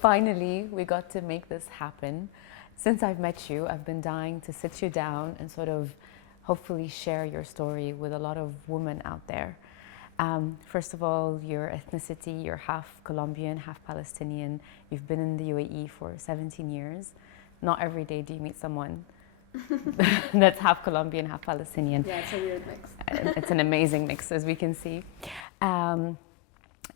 Finally, we got to make this happen. Since I've met you, I've been dying to sit you down and sort of hopefully share your story with a lot of women out there. First of all, your ethnicity, you're half Colombian, half Palestinian. You've been in the UAE for 17 years. Not every day do you meet someone that's half Colombian, half Palestinian. Yeah, it's a weird mix. It's an amazing mix, as we can see.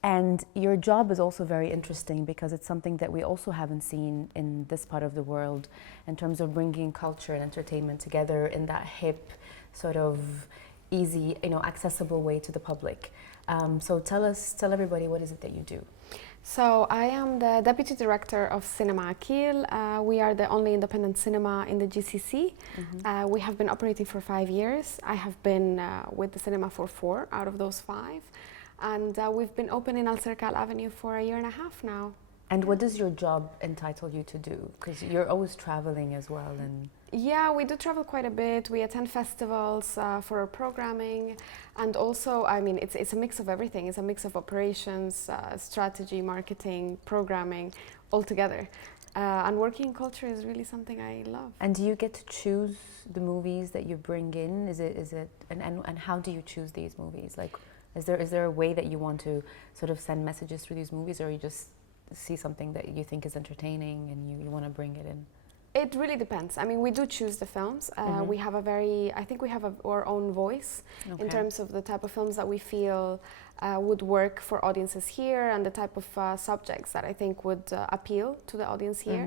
And your job is also very interesting because it's something that we also haven't seen in this part of the world in terms of bringing culture and entertainment together in that hip, sort of easy, accessible way to the public. So tell everybody, what is it that you do? So I am the Deputy Director of Cinema Akil. We are the only independent cinema in the GCC. Mm-hmm. We have been operating for 5 years. I have been with the cinema for 4 out of those 5. And we've been open in Al Serkal Avenue for 1.5 years now. And what does your job entitle you to do? Because you're always traveling as well. And yeah, we do travel quite a bit. We attend festivals for our programming. And also, I mean, it's a mix of everything. It's a mix of operations, strategy, marketing, programming, all together. And working in culture is really something I love. And do you get to choose the movies that you bring in? And how do you choose these movies? Like, is there a way that you want to sort of send messages through these movies, or you just see something that you think is entertaining and you want to bring it in? It really depends. I mean, we do choose the films. Mm-hmm. We have I think we have our own voice in terms of the type of films that we feel would work for audiences here, and the type of subjects that I think would appeal to the audience here.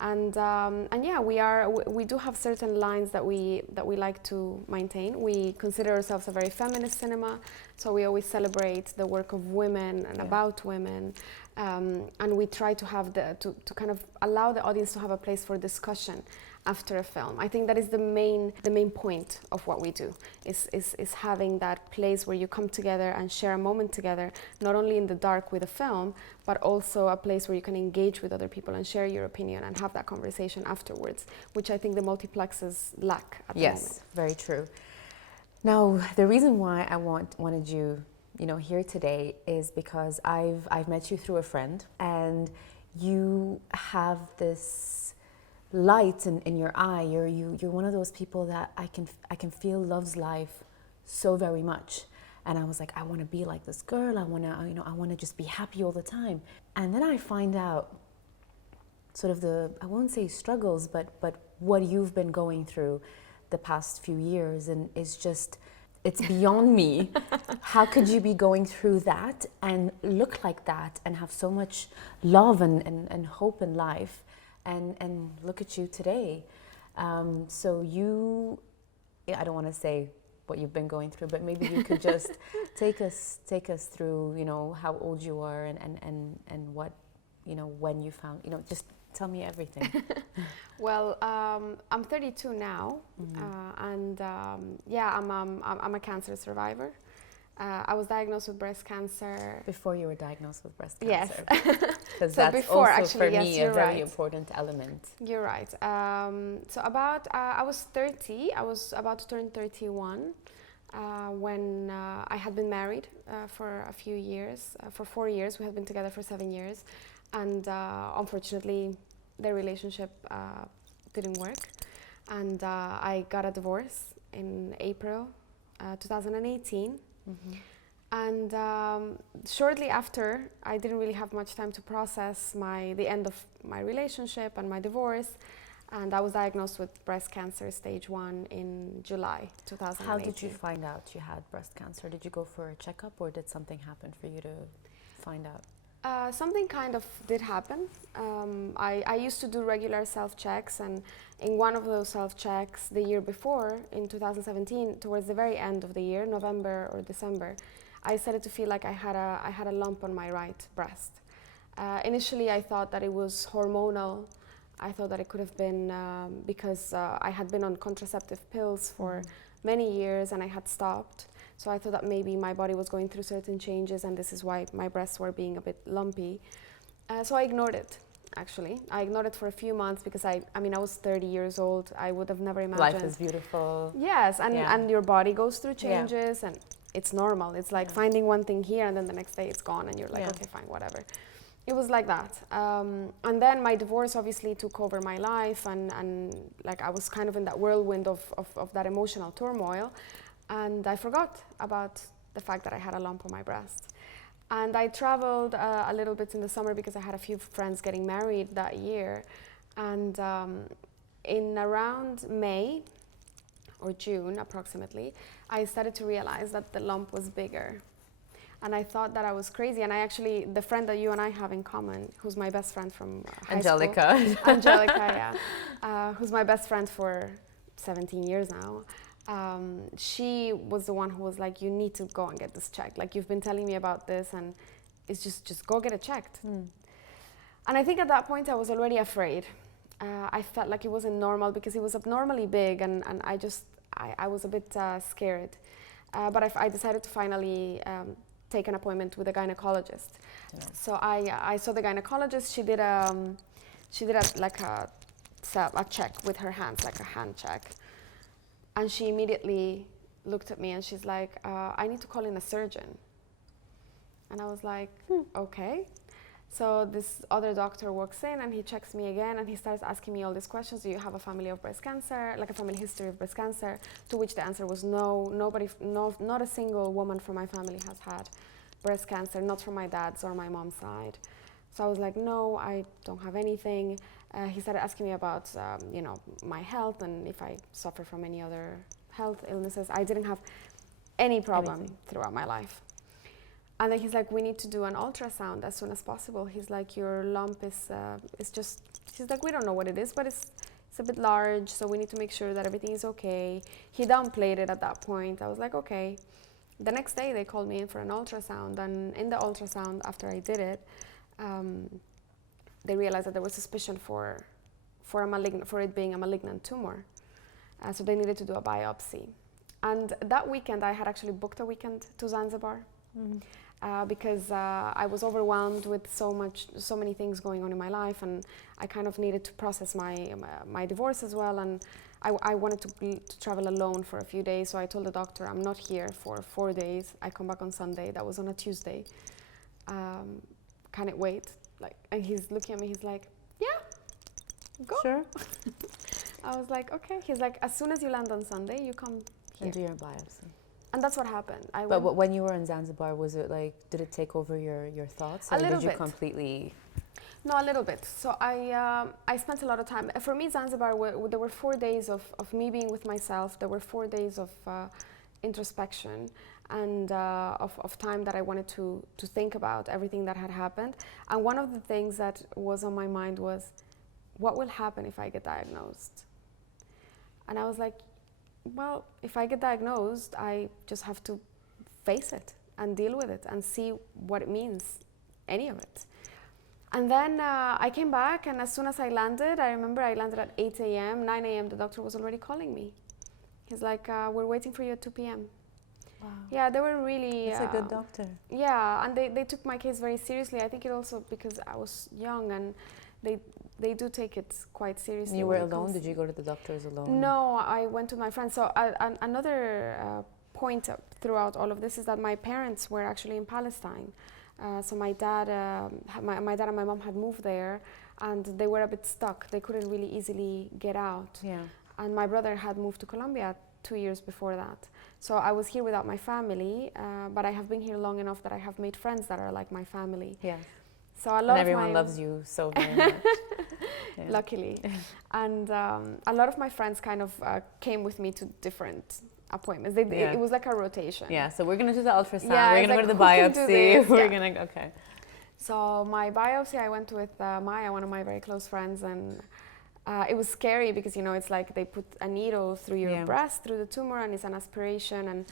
Mm-hmm. And yeah, we do have certain lines that we like to maintain. We consider ourselves a very feminist cinema, so we always celebrate the work of women and about women. And we try to have to kind of allow the audience to have a place for discussion after a film. I think that is the main point of what we do, is having that place where you come together and share a moment together, not only in the dark with a film, but also a place where you can engage with other people and share your opinion and have that conversation afterwards, which I think the multiplexes lack at the moment. Yes, very true. Now, the reason why I wanted you here today is because I've met you through a friend, and you have this light in your eye. You're one of those people that I can feel loves life so very much. And I was like, I want to be like this girl. I want to just be happy all the time. And then I find out sort of I won't say struggles, but what you've been going through the past few years, and it's beyond me. How could you be going through that and look like that and have so much love and hope in life, and look at you today? So I don't want to say what you've been going through, but maybe you could just take us through, how old you are and what, when you found, just tell me everything. Well, I'm 32 now, and I'm a cancer survivor. I was diagnosed with breast cancer. Before you were diagnosed with breast cancer? Yes. Because so that's before, also actually, for yes, me you're a very right. important element. You're right. So I was 30. I was about to turn 31 when I had been married for a few years. For 4 years. We had been together for 7 years. And unfortunately, the relationship didn't work. And I got a divorce in April 2018. Mm-hmm. And shortly after, I didn't really have much time to process the end of my relationship and my divorce. And I was diagnosed with breast cancer stage 1 in July 2018. How did you find out you had breast cancer? Did you go for a checkup, or did something happen for you to find out? Something kind of did happen. I used to do regular self-checks, and in one of those self-checks the year before, in 2017, towards the very end of the year, November or December, I started to feel like I had a lump on my right breast. Initially, I thought that it was hormonal. I thought that it could have been because I had been on contraceptive pills for many years and I had stopped. So I thought that maybe my body was going through certain changes, and this is why my breasts were being a bit lumpy. So I ignored it. actually. I ignored it for a few months because I mean, I was 30 years old. I would have never imagined. Life is beautiful. Yes, and your body goes through changes, and it's normal. It's like finding one thing here, and then the next day it's gone, and you're like, okay, fine, whatever. It was like that. And then my divorce obviously took over my life, and like I was kind of in that whirlwind of that emotional turmoil, and I forgot about the fact that I had a lump on my breast. And I traveled a little bit in the summer because I had a few friends getting married that year. And in around May or June approximately, I started to realize that the lump was bigger. And I thought that I was crazy. And I actually, the friend that you and I have in common, who's my best friend from high school. Angelica, who's my best friend for 17 years now. She was the one who was like, you need to go and get this checked. Like, you've been telling me about this, and it's just go get it checked. And I think at that point I was already afraid. I felt like it wasn't normal because it was abnormally big, and I was a bit scared. But I decided to finally take an appointment with a gynecologist. Yeah. So I saw the gynecologist. She did a check with her hands, like a hand check. And she immediately looked at me and she's like, I need to call in a surgeon. And I was like, okay. So this other doctor walks in and he checks me again and he starts asking me all these questions. Do you have a family of breast cancer, like a family history of breast cancer? To which the answer was no. Not a single woman from my family has had breast cancer, not from my dad's or my mom's side. So I was like, no, I don't have anything. He started asking me about, my health and if I suffer from any other health illnesses. I didn't have any problem throughout my life. And then he's like, we need to do an ultrasound as soon as possible. He's like, your lump is just, he's like, we don't know what it is, but it's a bit large, so we need to make sure that everything is okay. He downplayed it at that point. I was like, okay. The next day they called me in for an ultrasound, and in the ultrasound, after I did it, they realized that there was suspicion for it being a malignant tumor. So they needed to do a biopsy. And that weekend, I had actually booked a weekend to Zanzibar. Because I was overwhelmed with so many things going on in my life, and I kind of needed to process my divorce as well, and I wanted to travel alone for a few days. So I told the doctor, I'm not here for 4 days. I come back on Sunday. That was on a Tuesday. Can it wait? And he's looking at me. He's like, yeah, go. Sure. I was like, okay. He's like, as soon as you land on Sunday, you come here and do your biopsy. And that's what happened. But when you were in Zanzibar, was it like, did it take over your thoughts? Or a little did you bit. Completely? No, a little bit. So I spent a lot of time. For me, Zanzibar, there were 4 days of me being with myself. There were 4 days of introspection and of time that I wanted to think about everything that had happened. And one of the things that was on my mind was, what will happen if I get diagnosed? And I was like, well, if I get diagnosed, I just have to face it and deal with it and see what it means, any of it. And then I came back, and as soon as I landed, I remember I landed at 8 a.m., 9 a.m., the doctor was already calling me. He's like, we're waiting for you at 2 p.m. Wow. Yeah, they were really... That's a good doctor. Yeah, and they took my case very seriously. I think it also because I was young, and they do take it quite seriously. You were alone? Did you go to the doctors alone? No, I went with my friends. So another point throughout all of this is that my parents were actually in Palestine. So my dad and my mom had moved there, and they were a bit stuck. They couldn't really easily get out. Yeah. And my brother had moved to Colombia 2 years before that. So I was here without my family, but I have been here long enough that I have made friends that are like my family. Yeah. So a lot and everyone loves you so very much. Yeah. Luckily. And a lot of my friends kind of came with me to different appointments. It was like a rotation. Yeah, so we're going to do the ultrasound, we're going to go to the biopsy, we're going to, okay. So my biopsy, I went with Maya, one of my very close friends, and it was scary because, it's like they put a needle through your breast, through the tumor, and it's an aspiration. And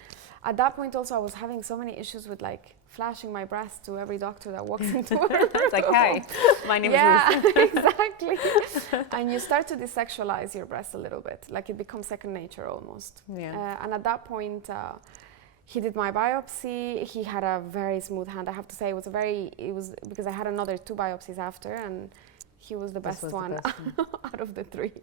at that point also, I was having so many issues with flashing my breast to every doctor that walks into her room. It's like, hi, my name is Luz. Yeah, exactly. And you start to desexualize your breast a little bit, like it becomes second nature almost. Yeah. And at that point, he did my biopsy. He had a very smooth hand. I have to say, it was because I had another 2 biopsies after, and he was the best one out of the three.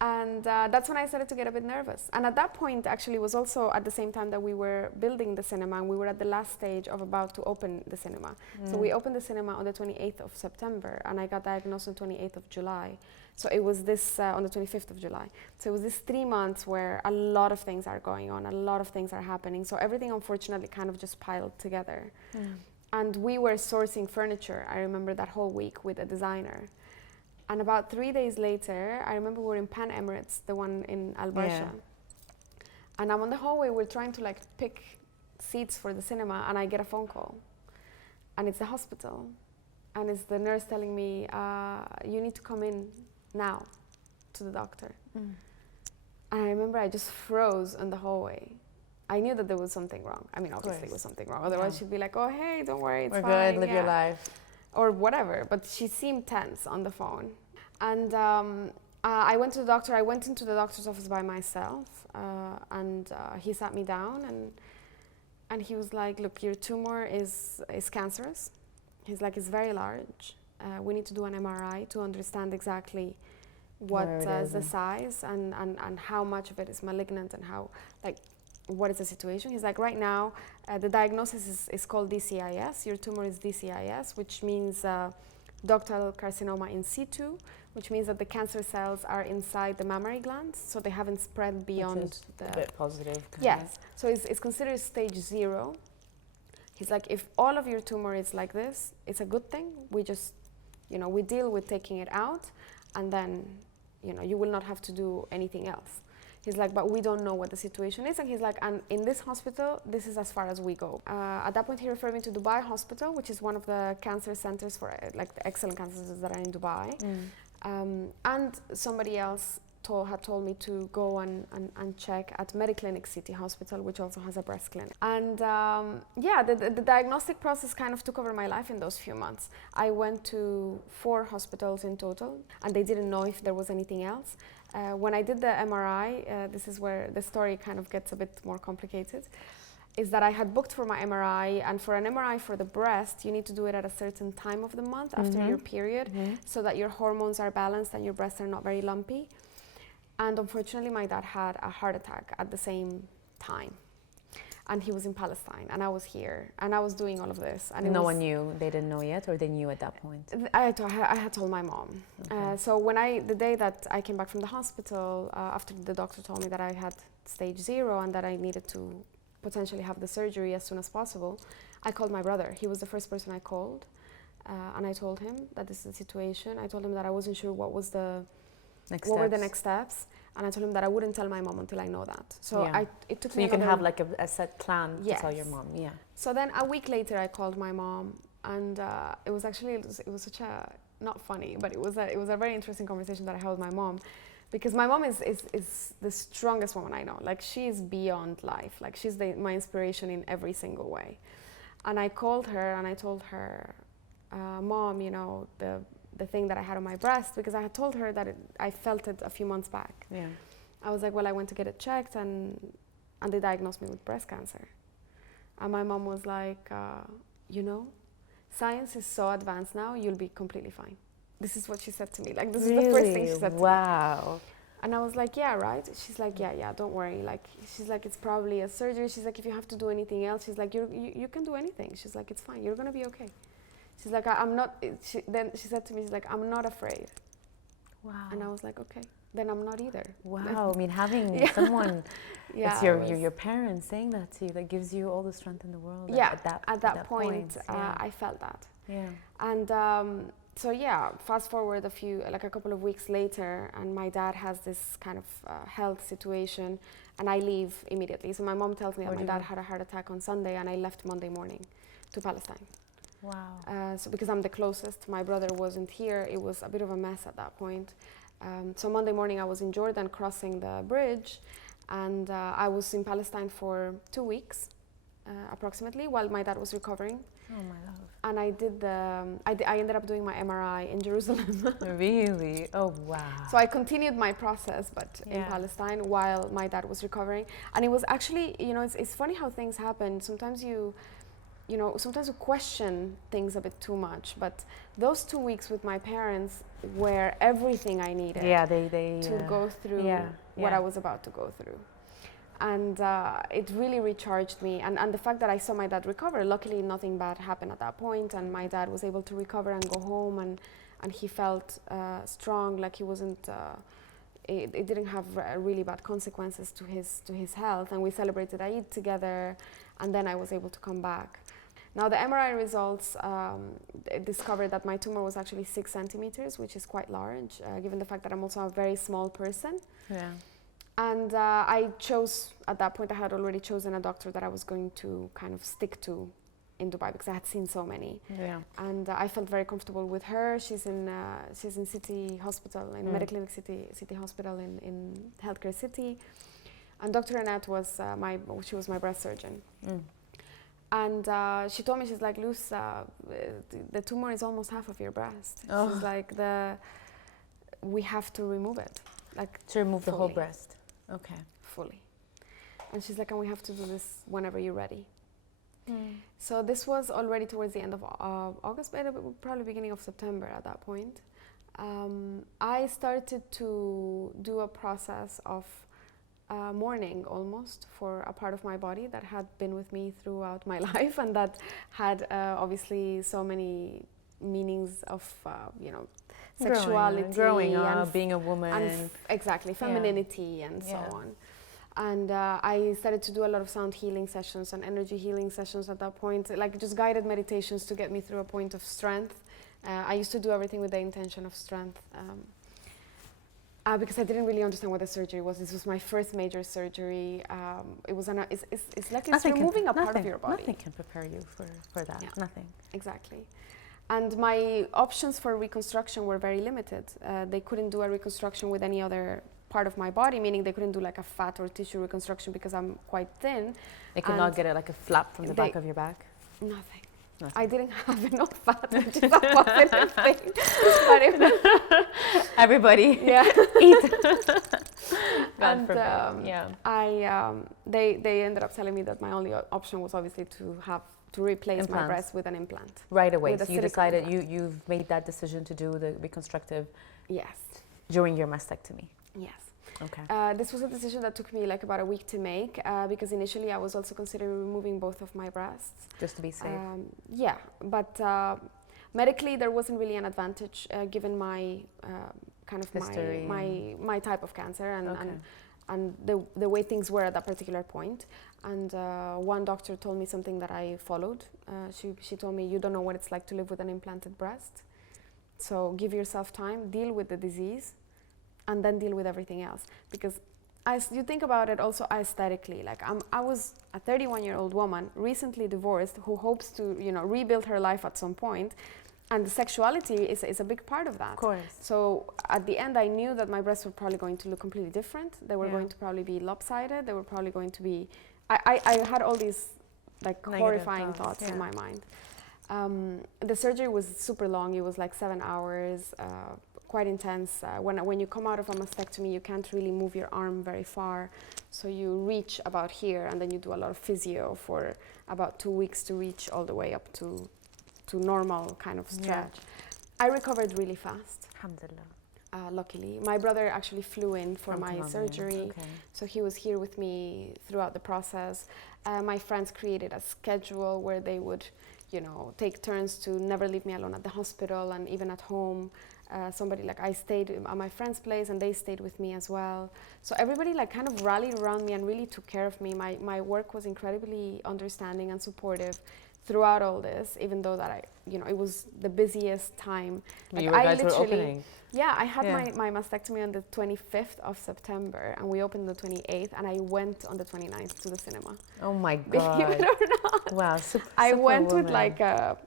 And that's when I started to get a bit nervous. And at that point, actually, was also at the same time that we were building the cinema, and we were at the last stage of about to open the cinema. So we opened the cinema on the 28th of September, and I got diagnosed on the 28th of July. So it was this, on the 25th of July. So it was this 3 months where a lot of things are going on, a lot of things are happening. So everything, unfortunately, kind of just piled together. And we were sourcing furniture, I remember that whole week, with a designer. And about 3 days later, I remember we were in Pan Emirates, the one in Al Barsha. And I'm on the hallway, we're trying to like pick seats for the cinema, and I get a phone call. And it's the hospital. And it's the nurse telling me, you need to come in now to the doctor. And I remember I just froze in the hallway. I knew that there was something wrong. I mean, obviously there was something wrong. Otherwise she'd be like, oh, hey, don't worry, it's fine. We're good, live your life. Or whatever, but she seemed tense on the phone. And I went to the doctor. I went into the doctor's office by myself, and he sat me down, and he was like, look, your tumor is cancerous. He's like, it's very large. We need to do an MRI to understand exactly what is the size and how much of it is malignant, and how, like, what is the situation. He's like, right now, the diagnosis is called DCIS. Your tumor is DCIS, which means ductal carcinoma in situ, which means that the cancer cells are inside the mammary glands, so they haven't spread beyond which is a bit positive. Yes, so it's considered stage 0. He's like, if all of your tumor is like this, it's a good thing. We just, we deal with taking it out, and then, you will not have to do anything else. He's like, but we don't know what the situation is. And he's like, and in this hospital, this is as far as we go. At that point, he referred me to Dubai Hospital, which is one of the cancer centers for like the excellent cancer centers that are in Dubai. And somebody else had told me to go and check at Mediclinic City Hospital, which also has a breast clinic. And the diagnostic process kind of took over my life in those few months. I went to 4 hospitals in total, and they didn't know if there was anything else. When I did the MRI, this is where the story kind of gets a bit more complicated, is that I had booked for my MRI, and for an MRI for the breast, you need to do it at a certain time of the month after your period, so that your hormones are balanced and your breasts are not very lumpy. And unfortunately, my dad had a heart attack at the same time. And he was in Palestine, and I was here, and I was doing all of this. And no one knew? They didn't know yet, or they knew at that point? I had told my mom. Okay. So the day that I came back from the hospital, after the doctor told me that I had stage 0 and that I needed to potentially have the surgery as soon as possible, I called my brother. He was the first person I called, and I told him that this is the situation. I told him that I wasn't sure what were the next steps. And I told him that I wouldn't tell my mom until I know that. So it took me. So you can have like a set plan to tell your mom, So then a week later, I called my mom, and it was such a, not funny, but it was a very interesting conversation that I had with my mom, because my mom is the strongest woman I know. Like, she is beyond life. Like, she's my inspiration in every single way. And I called her and I told her, Mom, the thing that I had on my breast, because I had told her that I felt it a few months back. I was like, well, I went to get it checked, and they diagnosed me with breast cancer. And my mom was like, science is so advanced now, you'll be completely fine. This is what she said to me. Like, this is the first thing she said to me. Wow. And I was like, yeah, right? She's like, yeah, don't worry. Like, she's like, it's probably a surgery. She's like, if you have to do anything else, she's like, you can do anything. She's like, it's fine. You're going to be okay. She's like, I'm not, then she said to me, she's like, I'm not afraid. Wow. And I was like, okay, then I'm not either. Wow, I mean, having someone, it's your parents saying that to you, that gives you all the strength in the world. Yeah, at that point, I felt that. Yeah. And fast forward a couple of weeks later, and my dad has this kind of health situation, and I leave immediately. So my mom tells me that my dad had a heart attack on Sunday, and I left Monday morning to Palestine. Wow. So because I'm the closest, my brother wasn't here. It was a bit of a mess at that point. So Monday morning I was in Jordan crossing the bridge, and I was in Palestine for 2 weeks, approximately, while my dad was recovering. Oh my love. And I did I ended up doing my MRI in Jerusalem. Really? Oh wow. So I continued my process, but in Palestine, while my dad was recovering. And it was actually, it's funny how things happen. Sometimes you know, sometimes we question things a bit too much, but those 2 weeks with my parents were everything I needed to go through what I was about to go through. And it really recharged me. And the fact that I saw my dad recover, luckily nothing bad happened at that point, and my dad was able to recover and go home, and he felt strong, like he wasn't, it didn't have really bad consequences to his health, and we celebrated Eid together, and then I was able to come back. Now the MRI results discovered that my tumor was actually 6 centimeters, which is quite large, given the fact that I'm also a very small person. Yeah. And I chose, at that point I had already chosen a doctor that I was going to kind of stick to in Dubai, because I had seen so many. Yeah. And I felt very comfortable with her. She's in City Hospital, in Mediclinic City Hospital in Healthcare City. And Dr. Annette was she was my breast surgeon. And she told me, she's like, Luz, the tumor is almost half of your breast. Oh. She's like, we have to remove it. Like, to remove the whole breast. Okay. Fully. And she's like, and we have to do this whenever you're ready. So this was already towards the end of August, but probably beginning of September at that point. I started to do a process of mourning almost for a part of my body that had been with me throughout my life, and that had obviously so many meanings of, you know, sexuality, growing up, being a woman, and exactly, femininity, and so on. And I started to do a lot of sound healing sessions and energy healing sessions at that point, like just guided meditations to get me through a point of strength. I used to do everything with the intention of strength, because I didn't really understand what the surgery was. This was my first major surgery. It was it's like it's removing a part of your body. Nothing can prepare you for that. Nothing. Exactly. And my options for reconstruction were very limited. They couldn't do a reconstruction with any other part of my body, meaning they couldn't do like a fat or tissue reconstruction because I'm quite thin. They could not get it like a flap from the back of your back? Nothing. I didn't have enough fat, which is a positive thing. Everybody, eat. God forbid. They ended up telling me that my only option was obviously to replace my breast with an implant. Right away. So you decided you've made that decision to do the reconstructive. Yes. During your mastectomy. Yes. Okay. This was a decision that took me like about a week to make, because initially I was also considering removing both of my breasts. Just to be safe. Yeah, but medically there wasn't really an advantage given my kind of history, my type of cancer and the way things were at that particular point. And one doctor told me something that I followed. She told me, you don't know what it's like to live with an implanted breast. So give yourself time, deal with the disease, and then deal with everything else. Because as you think about it also aesthetically, like I was a 31-year-old woman, recently divorced, who hopes to, you know, rebuild her life at some point. And the sexuality is a big part of that. Of course. So at the end, I knew that my breasts were probably going to look completely different. They were going to probably be lopsided. They were probably going to be... I had all these like horrifying thoughts in my mind. The surgery was super long. It was like 7 hours, quite intense. When you come out of a mastectomy, you can't really move your arm very far. So you reach about here, and then you do a lot of physio for about 2 weeks to reach all the way up to normal kind of stretch. I recovered really fast. Alhamdulillah. Luckily. My brother actually flew in for my surgery. So he was here with me throughout the process. My friends created a schedule where they would, you know, take turns to never leave me alone at the hospital and even at home. I stayed at my friend's place and they stayed with me as well. So everybody like kind of rallied around me and really took care of me. My work was incredibly understanding and supportive throughout all this, even though that it was the busiest time. Like, you guys were opening. Yeah, I had my mastectomy on the 25th of September, and we opened the 28th, and I went on the 29th to the cinema. Oh my God. Believe it or not. Wow, super I went with like a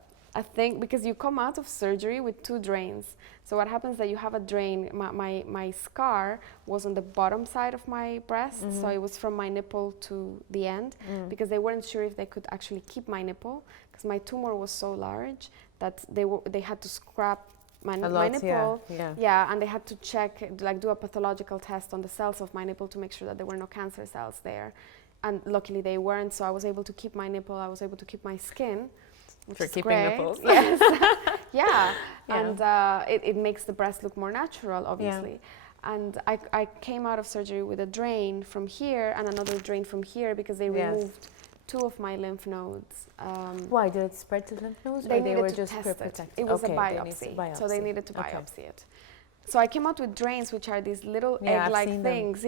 thing, because you come out of surgery with 2 drains. So what happens is that you have a drain. My scar was on the bottom side of my breast, so it was from my nipple to the end, because they weren't sure if they could actually keep my nipple, because my tumor was so large that they had to scrap my nipple. And they had to check, like do a pathological test on the cells of my nipple to make sure that there were no cancer cells there. and luckily they weren't, so I was able to keep my nipple, I was able to keep my skin, which for is keeping great. nipples. Yes. Yeah. Yeah. And it makes the breast look more natural, obviously. And I came out of surgery with a drain from here and another drain from here because they removed 2 of my lymph nodes. Why did it spread to lymph nodes? They or they needed were to just test protected? it. It was okay, a biopsy, so they needed to biopsy it. So I came out with drains, which are these little egg-like things,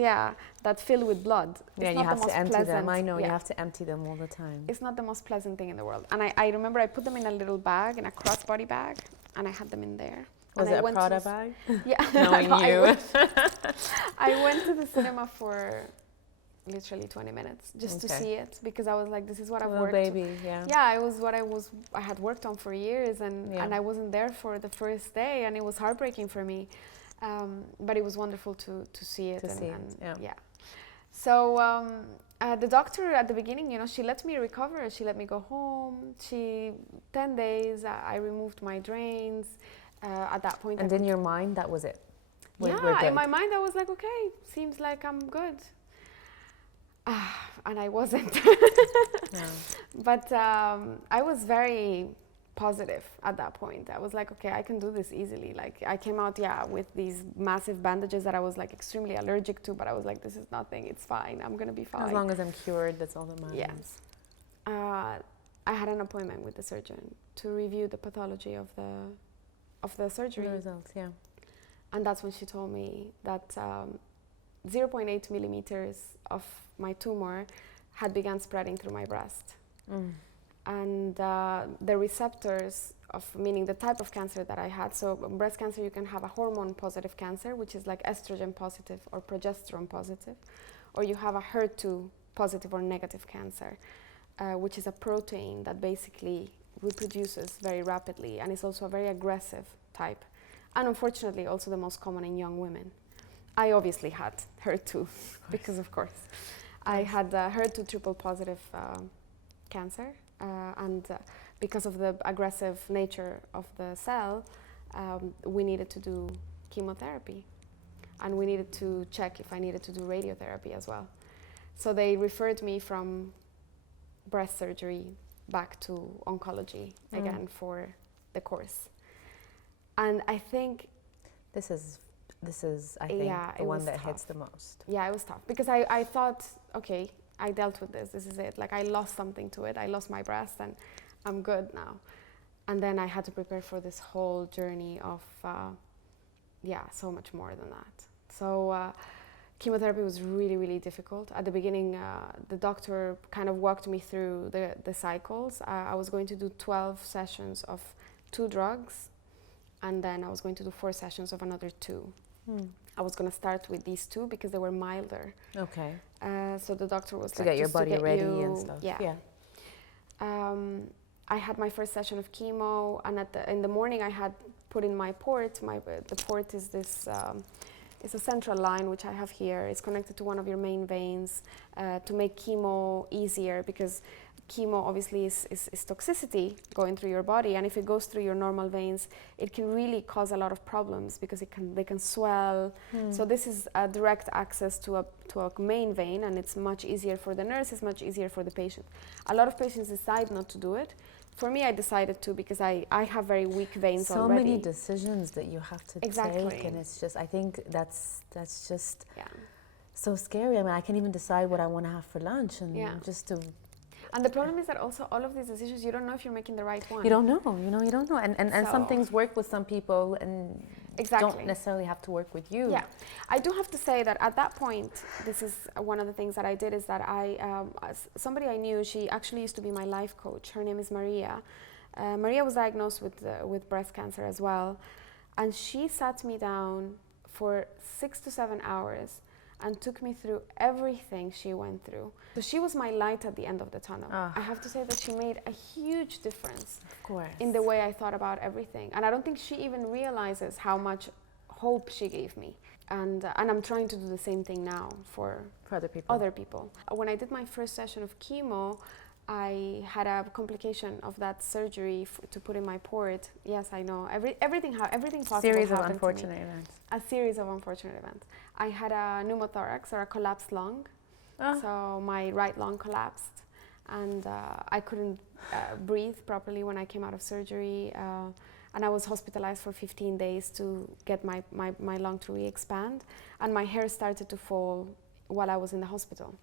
that fill with blood. Yeah, and you have to empty them. I know, you have to empty them all the time. It's not the most pleasant thing in the world. And I remember I put them in a little bag, in a crossbody bag, and I had them in there. Was it a Prada bag? Yeah. Knowing you. I went to the cinema for literally 20 minutes just to see it, because I was like, this is what I've worked on. Yeah, it was what I had worked on for years, and I wasn't there for the first day, and it was heartbreaking for me. But it was wonderful to see it. So the doctor at the beginning, she let me recover. She let me go home. 10 days, I removed my drains. At that point, and in your mind, that was it. In my mind, I was like, okay, seems like I'm good. And I wasn't. But I was very positive at that point. I was like, okay, I can do this easily. Like, I came out, with these massive bandages that I was like extremely allergic to, but I was like, this is nothing. It's fine. I'm gonna be fine. As long as I'm cured, that's all that matters. Yes. I had an appointment with the surgeon to review the pathology of the surgery. The results, And that's when she told me that 0.8 millimeters of my tumor had begun spreading through my breast. And the receptors meaning the type of cancer that I had. So breast cancer, you can have a hormone positive cancer, which is like estrogen positive or progesterone positive, or you have a HER2 positive or negative cancer, which is a protein that basically reproduces very rapidly and is also a very aggressive type, and unfortunately also the most common in young women. I obviously had HER2 because of course I had HER2 triple positive cancer, and because of the aggressive nature of the cell, we needed to do chemotherapy, and we needed to check if I needed to do radiotherapy as well. So they referred me from breast surgery back to oncology again for the course. And I think this is I think the one that hits the most. Yeah, it was tough because I thought, okay, I dealt with this is it. Like I lost something to it. I lost my breast and I'm good now. And then I had to prepare for this whole journey of, so much more than that. So chemotherapy was really, really difficult. At the beginning, the doctor kind of walked me through the cycles. I was going to do 12 sessions of 2 drugs, and then I was going to do 4 sessions of another 2. I was going to start with these 2 because they were milder. Okay. So the doctor was to like, get your body ready and stuff. Yeah. I had my first session of chemo, and in the morning I had put in my port. The port is this. It's a central line which I have here. It's connected to one of your main veins to make chemo easier, because chemo obviously is toxicity going through your body, and if it goes through your normal veins, it can really cause a lot of problems because they can swell. So this is a direct access to a main vein, and it's much easier for the nurse, it's much easier for the patient. A lot of patients decide not to do it. For me, I decided to because I have very weak veins already. So many decisions that you have to take, and it's just, I think that's just so scary. I mean, I can't even decide what I want to have for lunch, and just to. And the problem is that also all of these decisions, you don't know if you're making the right one. You don't know, you don't know. And some things work with some people and don't necessarily have to work with you. Yeah. I do have to say that at that point, this is one of the things that I did, is that somebody I knew, she actually used to be my life coach. Her name is Maria. Maria was diagnosed with breast cancer as well. And she sat me down for 6 to 7 hours and took me through everything she went through. So she was my light at the end of the tunnel. I have to say that she made a huge difference in the way I thought about everything. And I don't think she even realizes how much hope she gave me. And I'm trying to do the same thing now for other people. When I did my first session of chemo, I had a complication of that surgery to put in my port. Yes, I know. Everything possible series of happened unfortunate to me. events. A series of unfortunate events. I had a pneumothorax, or a collapsed lung. So my right lung collapsed, and I couldn't breathe properly when I came out of surgery. And I was hospitalized for 15 days to get my lung to re-expand. And my hair started to fall while I was in the hospital.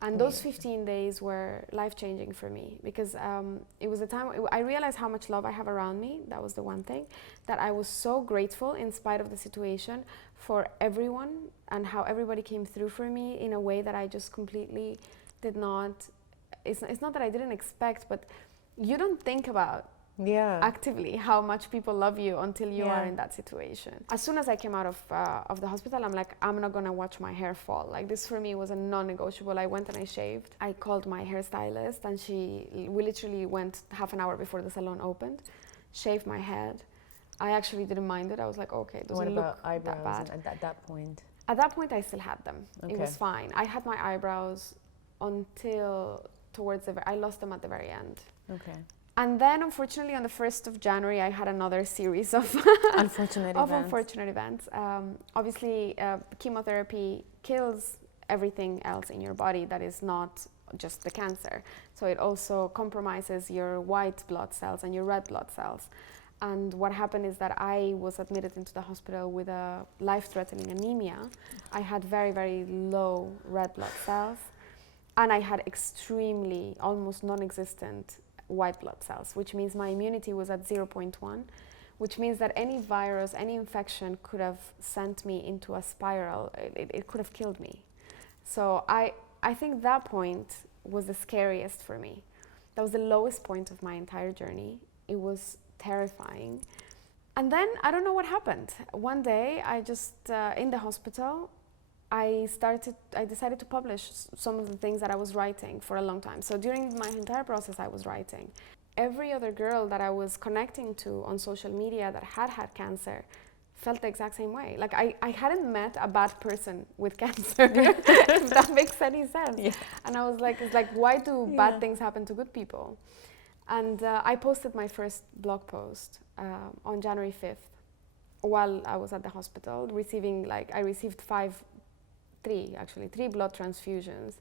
And those 15 days were life-changing for me, because it was a time I realized how much love I have around me. That was the one thing, that I was so grateful in spite of the situation for everyone, and how everybody came through for me in a way that I just completely did not, it's not that I didn't expect, but you don't think about actively how much people love you until you are in that situation. As soon as I came out of the hospital, I'm like, I'm not gonna watch my hair fall. Like, this for me was a non-negotiable. I went and I shaved. I called my hairstylist, and we literally went half an hour before the salon opened, shaved my head. I actually didn't mind it. I was like, okay, it doesn't look that bad. At that point? At that point, I still had them. It was fine. I had my eyebrows until towards I lost them at the very end. Okay. And then, unfortunately, on the 1st of January, I had another series of unfortunate events. Obviously, chemotherapy kills everything else in your body that is not just the cancer. So it also compromises your white blood cells and your red blood cells. And what happened is that I was admitted into the hospital with a life-threatening anemia. I had very, very low red blood cells, and I had extremely, almost non-existent white blood cells, which means my immunity was at 0.1, which means that any virus, any infection could have sent me into a spiral. It could have killed me. So I think that point was the scariest for me. That was the lowest point of my entire journey. It was terrifying. And then I don't know what happened. One day, I just, in the hospital, I decided to publish some of the things that I was writing for a long time. So during my entire process, I was writing. Every other girl that I was connecting to on social media that had cancer felt the exact same way. Like, I hadn't met a bad person with cancer, if that makes any sense. Yeah. And I was like, it's like, why do bad things happen to good people? And I posted my first blog post on January 5th while I was at the hospital, I received three blood transfusions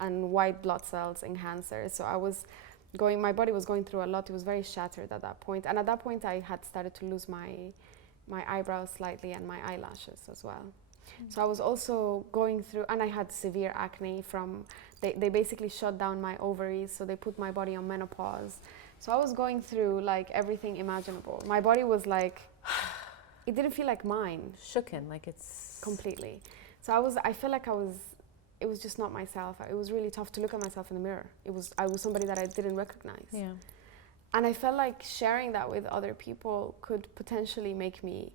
and white blood cells enhancers. So my body was going through a lot. It was very shattered at that point. And at that point, I had started to lose my eyebrows slightly and my eyelashes as well. So I was also going through, and I had severe acne they basically shut down my ovaries, so they put my body on menopause. So I was going through like everything imaginable. My body was like, it didn't feel like mine. Shooken, like it's... Completely. So I felt like it was just not myself. It was really tough to look at myself in the mirror. I was somebody that I didn't recognize. Yeah. And I felt like sharing that with other people could potentially make me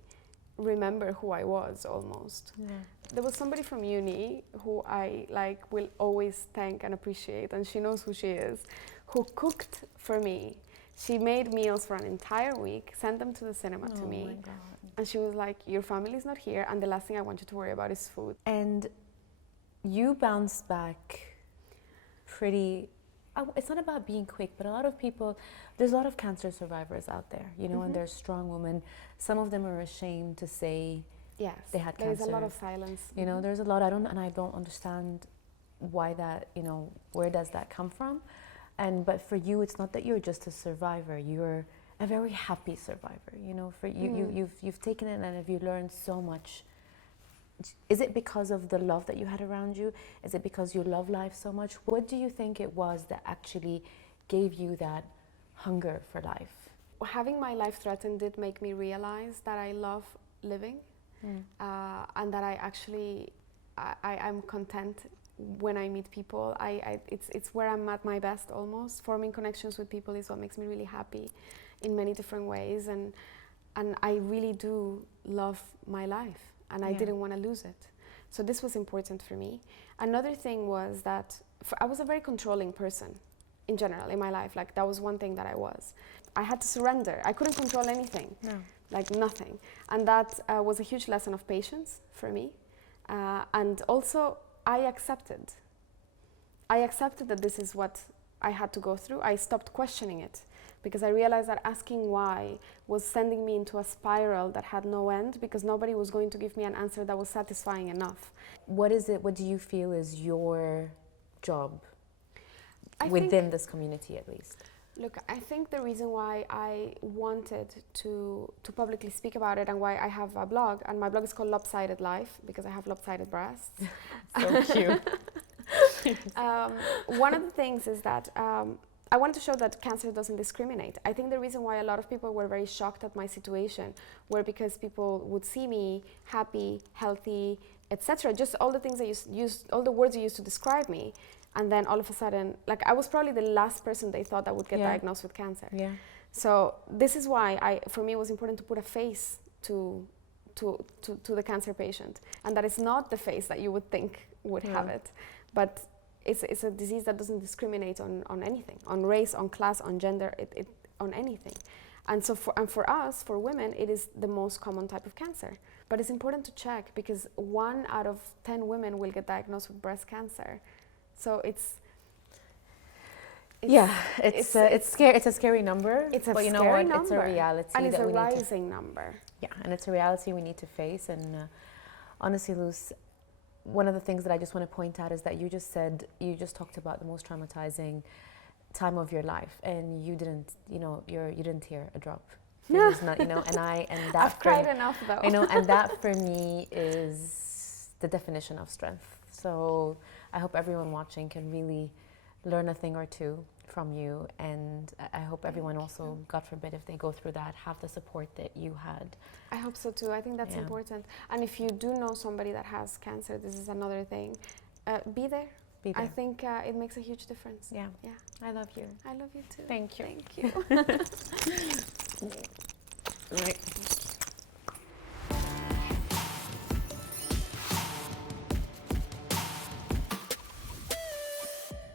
remember who I was almost. Yeah. There was somebody from uni who I will always thank and appreciate, and she knows who she is, who cooked for me. She made meals for an entire week, sent them to the cinema to me. Oh my God. And she was like, your family's not here, and the last thing I want you to worry about is food. And you bounced back pretty... It's not about being quick, but a lot of people, there's a lot of cancer survivors out there, and they're strong women. Some of them are ashamed to say they had cancer. There's a lot of silence. There's a lot, I don't understand why that, where does that come from? But for you, it's not that you're just a survivor, you're a very happy survivor, for you've taken it, and have you learned so much. Is it because of the love that you had around you? Is it because you love life so much? What do you think it was that actually gave you that hunger for life? Having my life threatened did make me realize that I love living, and that I'm content when I meet people. It's where I'm at my best almost. Forming connections with people is what makes me really happy in many different ways, and I really do love my life. And I didn't want to lose it. So this was important for me. Another thing was that I was a very controlling person in general in my life. Like, that was one thing that I was. I had to surrender. I couldn't control anything, like nothing. And that was a huge lesson of patience for me. And also, I accepted that this is what I had to go through. I stopped questioning it, because I realized that asking why was sending me into a spiral that had no end, because nobody was going to give me an answer that was satisfying enough. What do you feel is your job I within this community, at least? Look, I think the reason why I wanted to publicly speak about it and why I have a blog, and my blog is called Lopsided Life because I have lopsided breasts. So cute. One of the things is that I wanted to show that cancer doesn't discriminate. I think the reason why a lot of people were very shocked at my situation were because people would see me happy, healthy, etc. Just all the things I used, all the words you used to describe me. And then all of a sudden, like I was probably the last person they thought that would get diagnosed with cancer. Yeah. So this is why for me it was important to put a face to the cancer patient, and that is not the face that you would think would have it, but it's a disease that doesn't discriminate on anything, on race, on class, on gender, on anything. And so for us, for women, it is the most common type of cancer. But it's important to check because 1 out of 10 women will get diagnosed with breast cancer. So it's scary. It's a scary number. It's a but you know scary what? number. It's a reality, and it's that a we rising number. Yeah, and it's a reality we need to face. And honestly, Luz, one of the things that I just want to point out is that you just talked about the most traumatizing time of your life, and you didn't tear a drop. It was not, and that I've cried enough though. And that for me is the definition of strength. So I hope everyone watching can really learn a thing or two from you, and I hope everyone also, God forbid, if they go through that, have the support that you had. I hope so too. I think that's important. And if you do know somebody that has cancer, this is another thing. Be there. Be there. I think it makes a huge difference. Yeah. I love you. I love you too. Thank you. Thank you. Right.